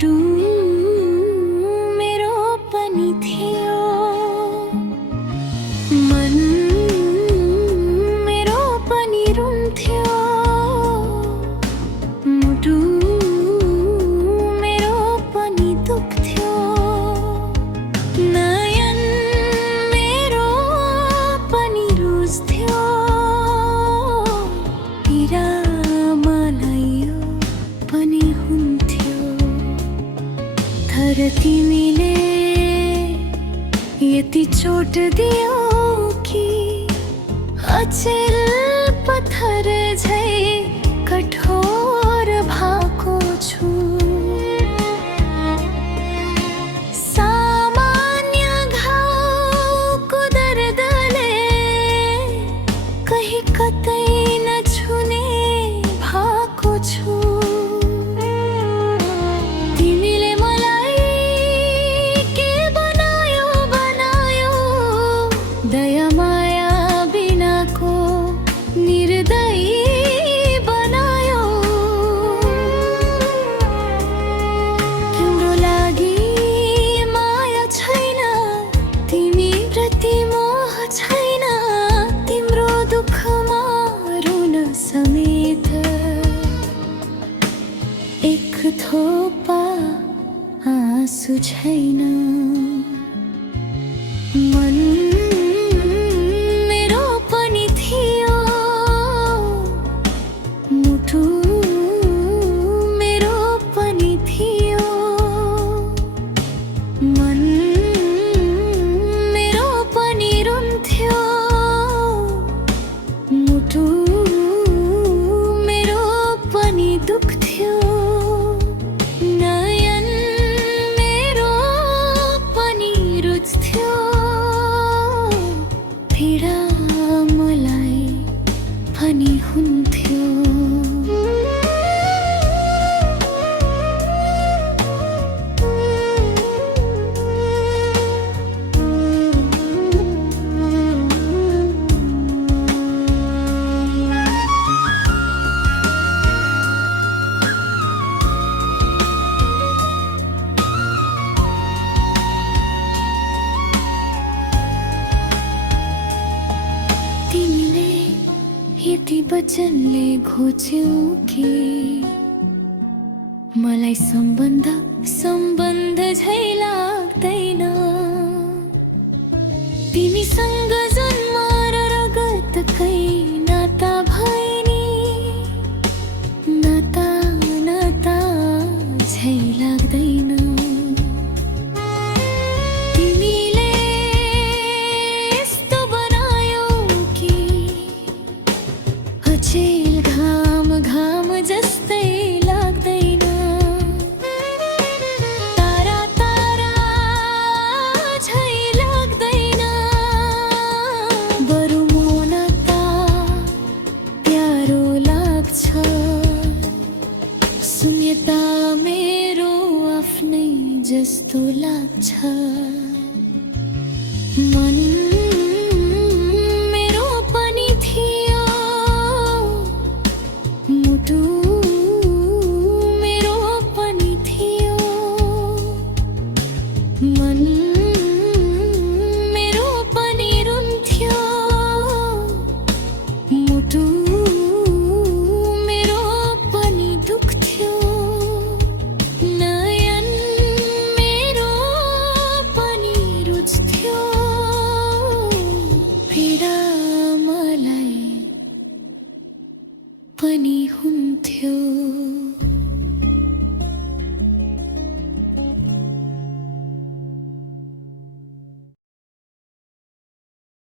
मुटु मेरो पनि थियो, मन मेरो पनि रुन्थ्यो। मुटु मेरो पनि दुख्थ्यो, नयन मेरो पनि रुन्थ्यो। पीडा मलाई यो पनि हुन्थ्यो, तर तिमीले यति चोट दियो कि अचेल पत्थर झै कठोर भएको छु। सामान्य घाउको दर्दले कहीँ कतै नछुने भएको छु। तिमीले मलाई के बनायो बनायो, दया माया बिनाको निर्दयी बनायो। तिम्रो लागि माया छैन, तिमी प्रति मोह छैन। तिम्रो दुःखमा रुन समेत एक थोपा आँसु छैन। मन मेरो पनि थियो, मुटु मेरो पनि थियो। मन मेरो पनि रुन्थ्यो, मुटु मेरो पनि दुख्थ्यो। नयन मेरो पनि रुन्थ्यो, पीडा मलाई पनि हुन्थ्यो। तिमीले यति वचनले घोच्यौ कि मलाई सम्बन्ध झै लाग्दैन। तिमीसँग जन्म र रगतकै नाता भएनी, नाता झै लाग्दैन। तिमीले यस्तो बनायो कि अचेल घाम जस्तै लाग्दैन। तारा झै लाग्दैन, बरु मौनता प्यारो लाग्छ। शून्यता मेरो आफ्नै जस्तो लाग्छ। मन मेरो पनि थियो, मुटु मेरो पनि थियो। मन मेरो पनि रुन्थ्यो, मुटु मेरो पनि दुख्थ्यो। नयन मेरो पनि रुन्थ्यो, पीडा मलाई पनि हुन्थ्यो।